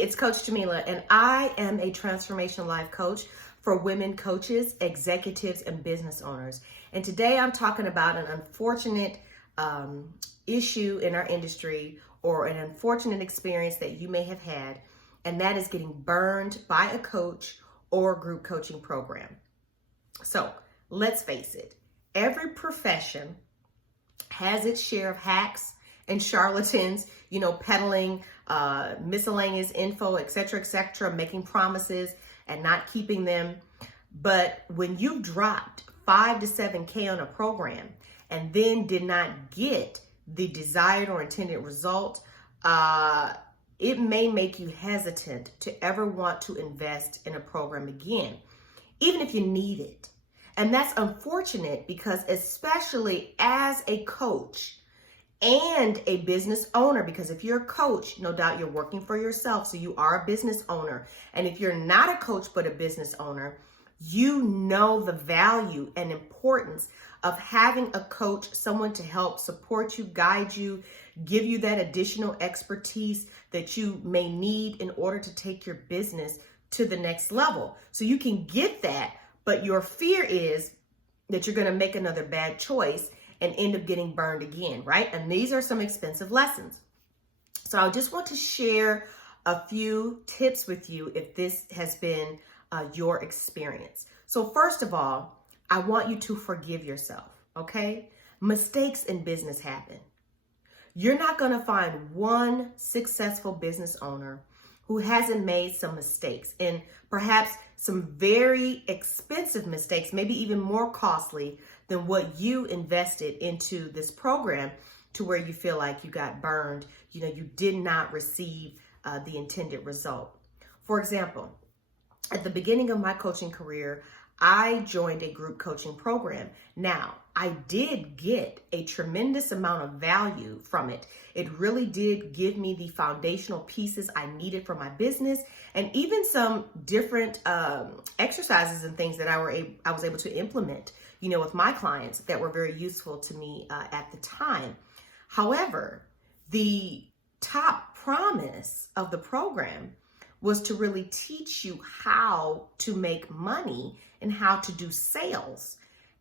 it's Coach Jamila, and I am a transformation life coach for women coaches, executives, and business owners. And today I'm talking about an unfortunate issue in our industry, or an unfortunate experience that you may have had, and that is getting burned by a coach or group coaching program. So let's face it, every profession has its share of hacks and charlatans, peddling miscellaneous info, etc., making promises and not keeping them. But when you dropped 5 to 7K on a program and then did not get the desired or intended result, it may make you hesitant to ever want to invest in a program again, even if you need it. And that's unfortunate because, especially as a coach and a business owner, because if you're a coach, no doubt you're working for yourself, so you are a business owner. And if you're not a coach but a business owner, you know the value and importance of having a coach, someone to help support you, guide you, give you that additional expertise that you may need in order to take your business to the next level. So you can get that, but your fear is that you're going to make another bad choice and end up getting burned again, right? And these are some expensive lessons. So I just want to share a few tips with you if this has been your experience. So first of all, I want you to forgive yourself, okay? Mistakes in business happen. You're not going to find one successful business owner who hasn't made some mistakes, and perhaps some very expensive mistakes, maybe even more costly than what you invested into this program, to where you feel like you got burned, you did not receive the intended result. For example, at the beginning of my coaching career, I joined a group coaching program. Now, I did get a tremendous amount of value from it. It really did give me the foundational pieces I needed for my business, and even some different exercises and things that I was able to implement, with my clients that were very useful to me at the time. However, the top promise of the program was to really teach you how to make money and how to do sales.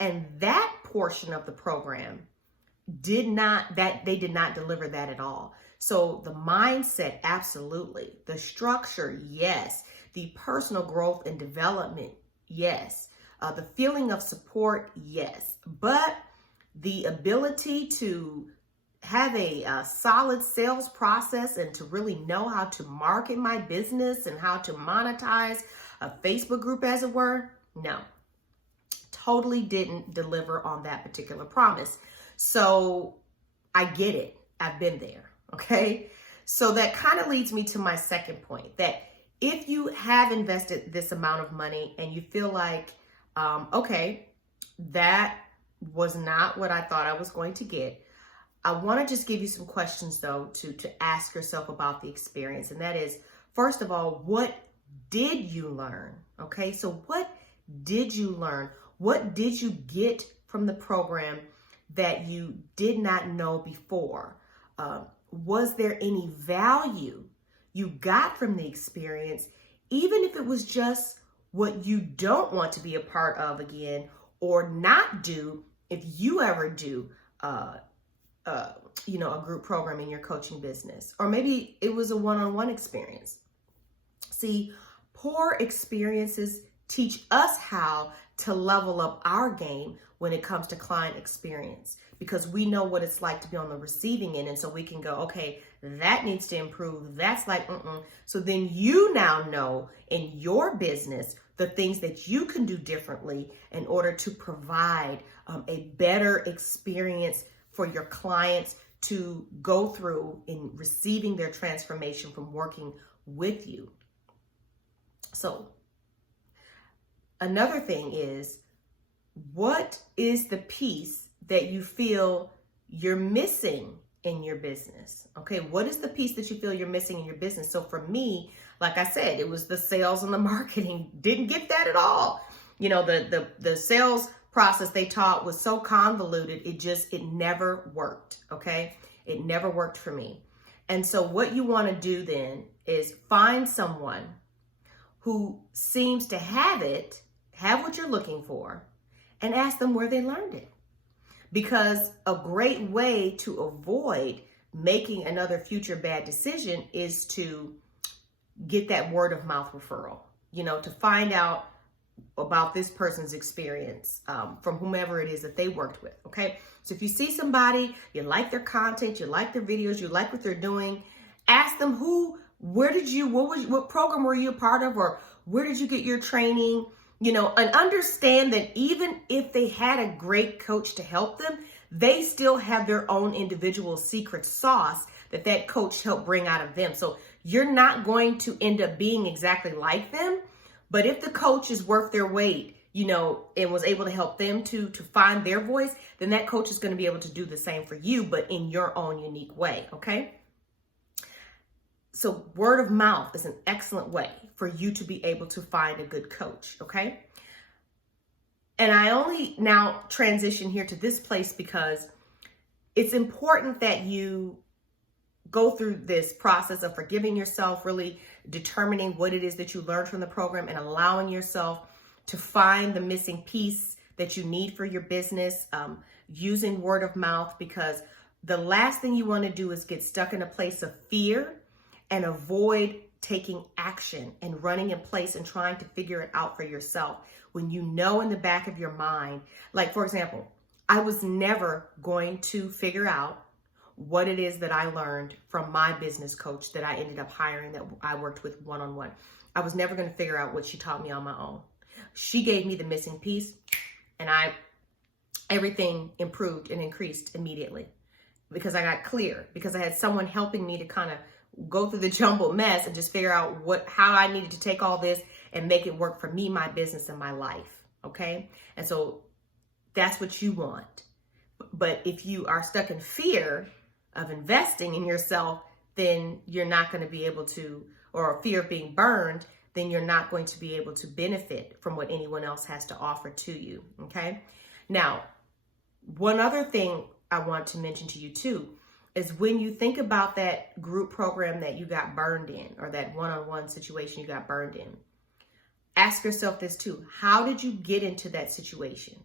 And that portion of the program they did not deliver that at all. So the mindset, absolutely. The structure, yes. The personal growth and development, yes. The feeling of support, yes. But the ability to have a solid sales process and to really know how to market my business and how to monetize a Facebook group, as it were, no. Totally didn't deliver on that particular promise. So I get it. I've been there. Okay. So that kind of leads me to my second point, that if you have invested this amount of money and you feel like, okay, that was not what I thought I was going to get, I want to just give you some questions though to ask yourself about the experience. And that is, first of all, what did you learn? Okay. So what did you learn? What did you get from the program that you did not know before? Was there any value you got from the experience, even if it was just what you don't want to be a part of again, or not do if you ever do a group program in your coaching business, or maybe it was a one-on-one experience. See, poor experiences teach us how to level up our game when it comes to client experience, because we know what it's like to be on the receiving end. And so we can go, okay, that needs to improve. That's like, So then you now know in your business the things that you can do differently in order to provide a better experience for your clients to go through in receiving their transformation from working with you. So another thing is, what is the piece that you feel you're missing in your business? Okay, what is the piece that you feel you're missing in your business? So for me, like I said, it was the sales and the marketing. Didn't get that at all. The sales process they taught was so convoluted, it never worked, okay? It never worked for me. And so what you want to do then is find someone who seems to have what you're looking for, and ask them where they learned it. Because a great way to avoid making another future bad decision is to get that word of mouth referral, to find out about this person's experience from whomever it is that they worked with. Okay. So if you see somebody, you like their content, you like their videos, you like what they're doing, ask them what program were you a part of, or where did you get your training, and understand that even if they had a great coach to help them, they still have their own individual secret sauce that coach helped bring out of them. So you're not going to end up being exactly like them, but if the coach is worth their weight, and was able to help them to find their voice, then that coach is going to be able to do the same for you, but in your own unique way. Okay. So word of mouth is an excellent way for you to be able to find a good coach. Okay. And I only now transition here to this place because it's important that you go through this process of forgiving yourself, really determining what it is that you learned from the program, and allowing yourself to find the missing piece that you need for your business, using word of mouth, because the last thing you want to do is get stuck in a place of fear and avoid taking action and running in place and trying to figure it out for yourself when you know in the back of your mind. Like, for example, I was never going to figure out what it is that I learned from my business coach that I ended up hiring, that I worked with one-on-one. I was never going to figure out what she taught me on my own. She gave me the missing piece, and everything improved and increased immediately because I got clear, because I had someone helping me to kind of go through the jumbled mess and just figure out how I needed to take all this and make it work for me, my business, and my life. Okay. And so that's what you want. But if you are stuck in fear of investing in yourself, then you're not going to be able to, or fear of being burned, then you're not going to be able to benefit from what anyone else has to offer to you. Okay. Now, one other thing I want to mention to you too is when you think about that group program that you got burned in, or that one-on-one situation you got burned in, ask yourself this too. How did you get into that situation?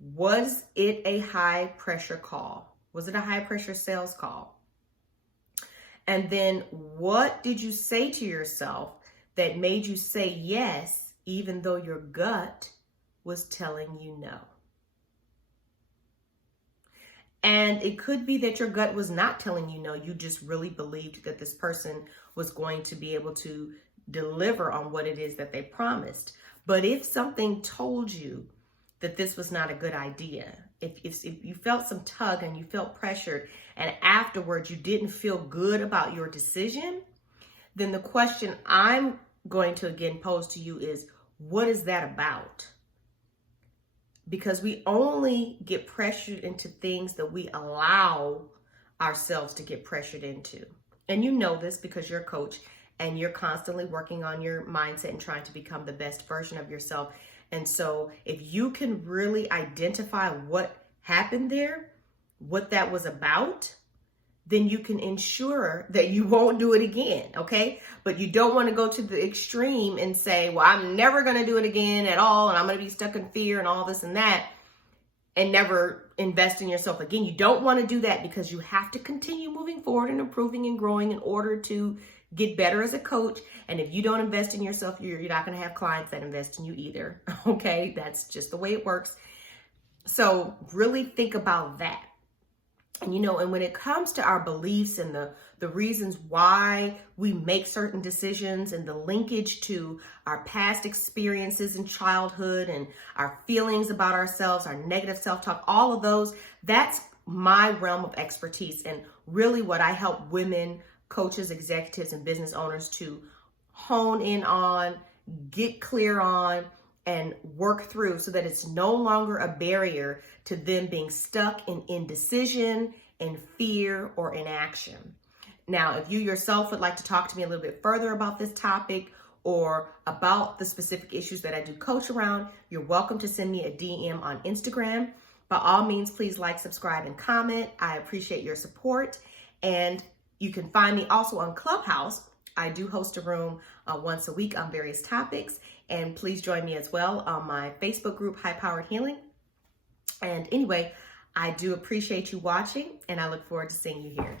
Was it a high pressure call? Was it a high pressure sales call? And then what did you say to yourself that made you say yes, even though your gut was telling you no? And it could be that your gut was not telling you no. You just really believed that this person was going to be able to deliver on what it is that they promised. But if something told you that this was not a good idea, if you felt some tug and you felt pressured, and afterwards you didn't feel good about your decision, then the question I'm going to again pose to you is, what is that about? Because we only get pressured into things that we allow ourselves to get pressured into. And you know this because you're a coach and you're constantly working on your mindset and trying to become the best version of yourself. And so if you can really identify what happened there, what that was about, then you can ensure that you won't do it again, okay? But you don't want to go to the extreme and say, well, I'm never going to do it again at all, and I'm going to be stuck in fear and all this and that, and never invest in yourself again. You don't want to do that, because you have to continue moving forward and improving and growing in order to get better as a coach. And if you don't invest in yourself, you're not going to have clients that invest in you either, okay? That's just the way it works. So really think about that. And and when it comes to our beliefs and the reasons why we make certain decisions, and the linkage to our past experiences in childhood and our feelings about ourselves, our negative self-talk, all of those, that's my realm of expertise, and really what I help women, coaches, executives, and business owners to hone in on, get clear on, and work through, so that it's no longer a barrier to them being stuck in indecision, in fear, or inaction. Now, if you yourself would like to talk to me a little bit further about this topic, or about the specific issues that I do coach around, you're welcome to send me a DM on Instagram. By all means, please like, subscribe, and comment. I appreciate your support. And you can find me also on Clubhouse. I do host a room once a week on various topics, and please join me as well on my Facebook group, High Powered Healing. And anyway, I do appreciate you watching, and I look forward to seeing you here.